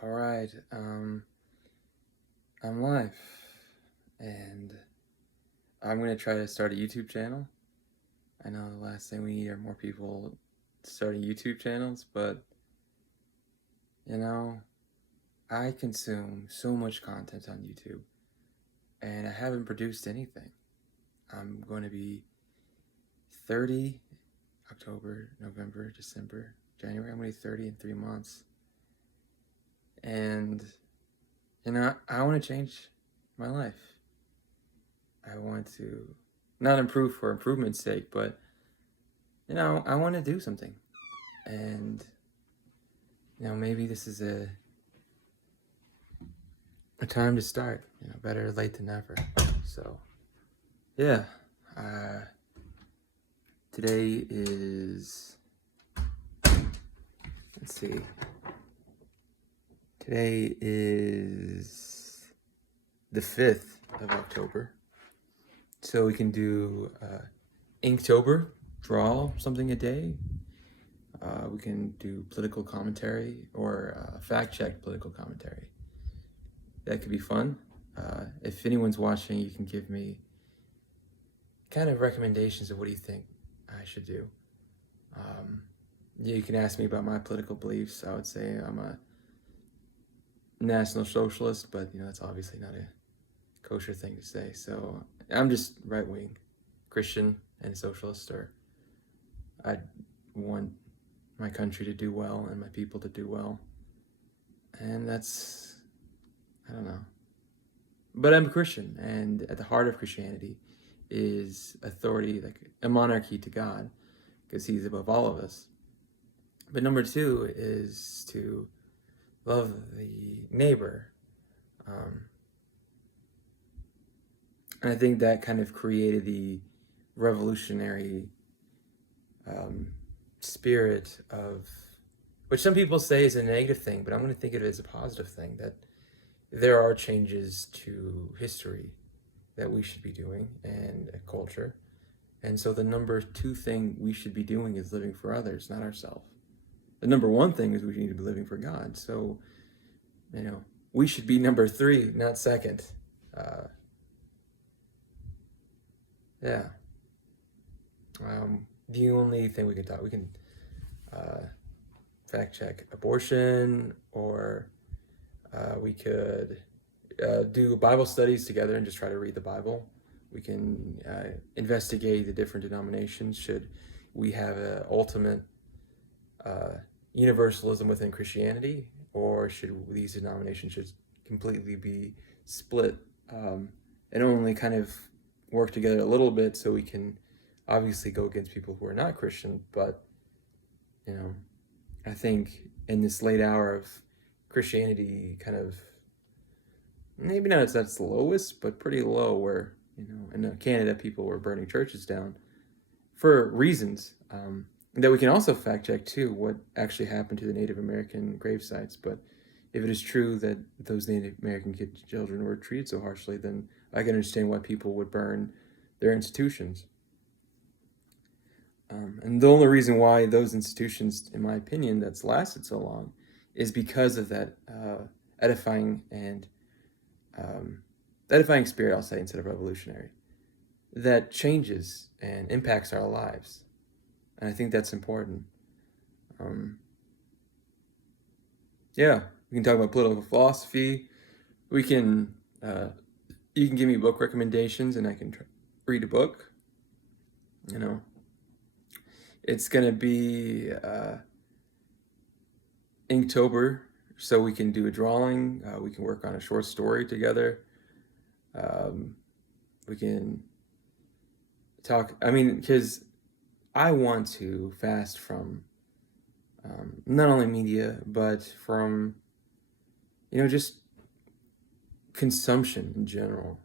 All right. I'm live, and I'm gonna try to start a YouTube channel. I know the last thing we need are more people starting YouTube channels, but you know, I consume so much content on YouTube, and I haven't produced anything. I'm going to be 30 October, November, December, January. I'm going to be 30 in 3 months, and I want to change my life. I want to not improve for improvement's sake, but I want to do something. And maybe this is a time to start. Better late than never. So, yeah. Today is, let's see. Today is the 5th of October. So we can do Inktober, draw something a day. We can do political commentary or fact-check political commentary. That could be fun. If anyone's watching, you can give me kind of recommendations of what do you think I should do. You can ask me about my political beliefs. I would say I'm a National Socialist, but that's obviously not a kosher thing to say. So I'm just right-wing Christian and socialist, or I want my country to do well and my people to do well. And that's, I don't know. But I'm a Christian, and at the heart of Christianity is authority, like a monarchy to God, because he's above all of us. But number 2 is to love the neighbor. And I think that kind of created the revolutionary spirit of, which some people say is a negative thing, but I'm going to think of it as a positive thing, that there are changes to history that we should be doing and a culture. And so the number 2 thing we should be doing is living for others, not ourselves. The number 1 thing is we need to be living for God. So, we should be number 3, not second. Yeah. The only thing we can fact check abortion, or we could do Bible studies together and just try to read the Bible. We can investigate the different denominations. Should we have an ultimate universalism within Christianity, or should these denominations just completely be split and only kind of work together a little bit, so we can obviously go against people who are not Christian? But I think in this late hour of Christianity, kind of, maybe not at its lowest, but pretty low, where in Canada people were burning churches down for reasons that we can also fact check too, what actually happened to the Native American grave sites. But if it is true that those Native American children were treated so harshly, then I can understand why people would burn their institutions. And the only reason why those institutions, in my opinion, that's lasted so long is because of that edifying spirit, I'll say, instead of revolutionary, that changes and impacts our lives. And I think that's important. Yeah, we can talk about political philosophy. We can, you can give me book recommendations and I can read a book. It's going to be Inktober, so we can do a drawing. We can work on a short story together. We can talk, because I want to fast from not only media, but from, just consumption in general.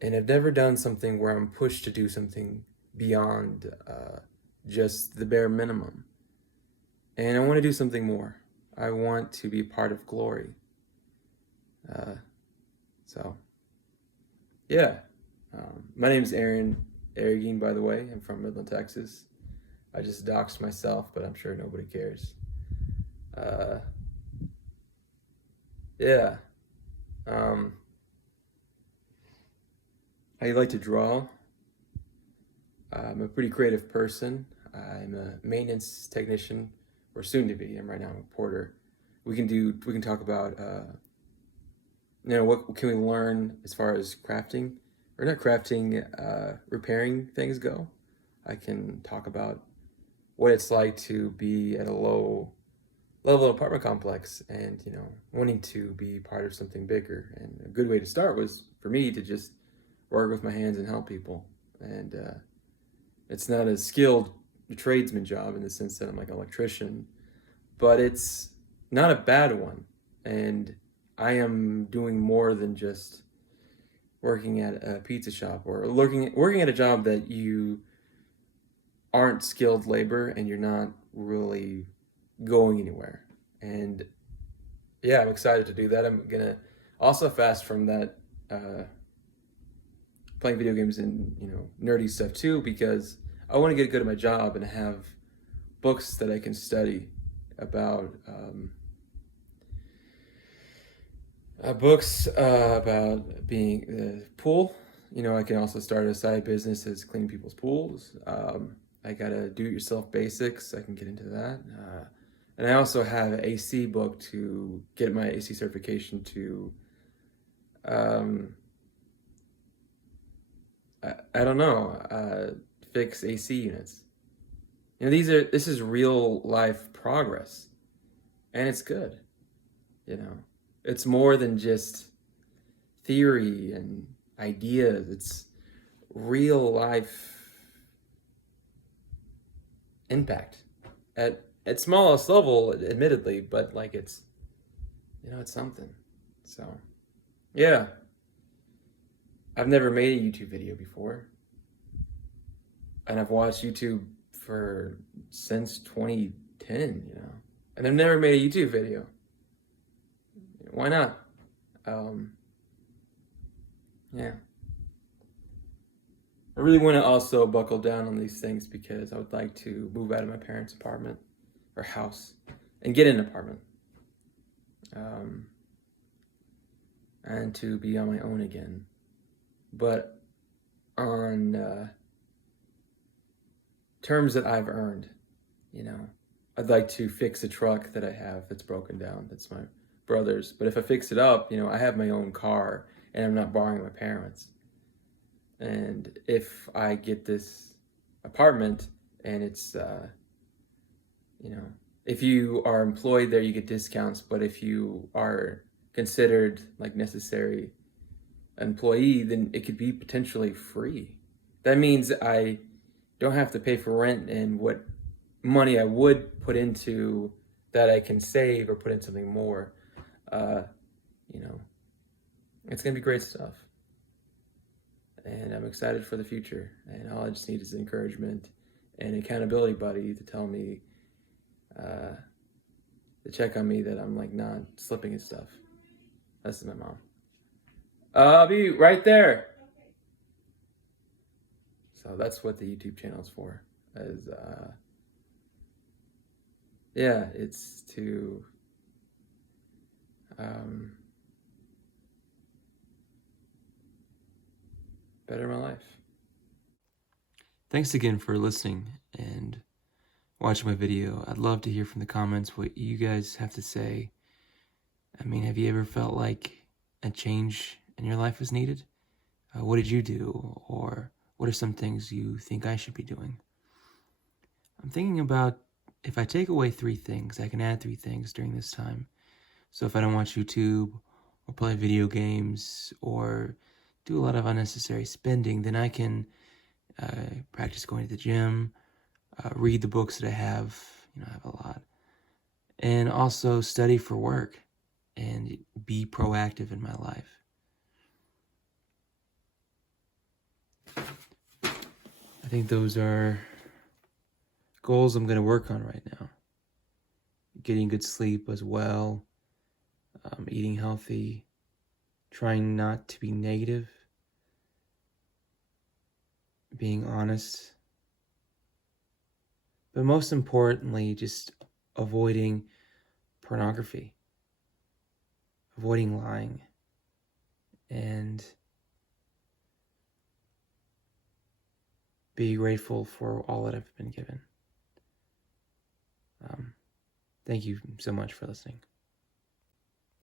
And I've never done something where I'm pushed to do something beyond just the bare minimum. And I want to do something more. I want to be part of glory. So, yeah. My name is Aaron Arreguin, by the way. I'm from Midland, Texas. I just doxed myself, but I'm sure nobody cares. Yeah. I like to draw. I'm a pretty creative person. I'm a maintenance technician, or soon to be. I'm right now a porter. We can talk about what can we learn as far as crafting, or not crafting, repairing things go. I can talk about what it's like to be at a low level apartment complex and wanting to be part of something bigger. And a good way to start was for me to just work with my hands and help people. And it's not a skilled tradesman job in the sense that I'm like an electrician, but it's not a bad one. And I am doing more than just working at a pizza shop or working at a job that you aren't skilled labor and you're not really going anywhere. And yeah, I'm excited to do that. I'm gonna also fast from that playing video games and nerdy stuff too, because I want to get good at my job and have books that I can study about about being pool. I can also start a side business as cleaning people's pools. I got a do-it-yourself basics. I can get into that. And I also have an AC book to get my AC certification to, I don't know, fix AC units. This is real life progress, and it's good. It's more than just theory and ideas. It's real life impact at smallest level, admittedly, but like it's something. So yeah, I've never made a YouTube video before, and I've watched YouTube since 2010. And I've never made a YouTube video. Why not? Yeah. I really want to also buckle down on these things because I would like to move out of my parents' apartment or house and get an apartment. And to be on my own again. But on terms that I've earned, I'd like to fix a truck that I have that's broken down. That's my brother's. But if I fix it up, I have my own car and I'm not borrowing my parents'. And if I get this apartment and it's, if you are employed there, you get discounts. But if you are considered like necessary employee, then it could be potentially free. That means I don't have to pay for rent, and what money I would put into that I can save or put in something more. It's gonna be great stuff. And I'm excited for the future. And all I just need is encouragement and accountability buddy to tell me, to check on me that I'm like not slipping and stuff. This is my mom. I'll be right there. So that's what the YouTube channel is for. It's to better my life. Thanks again for listening and watching my video. I'd love to hear from the comments what you guys have to say. I mean, have you ever felt like a change in your life was needed? What did you do? Or what are some things you think I should be doing? I'm thinking about if I take away 3 things, I can add 3 things during this time. So if I don't watch YouTube or play video games or do a lot of unnecessary spending, then I can practice going to the gym, read the books that I have, I have a lot, and also study for work and be proactive in my life. I think those are goals I'm going to work on right now. Getting good sleep as well, eating healthy, trying not to be negative, being honest, but most importantly, just avoiding pornography, avoiding lying, and be grateful for all that I've been given. Thank you so much for listening.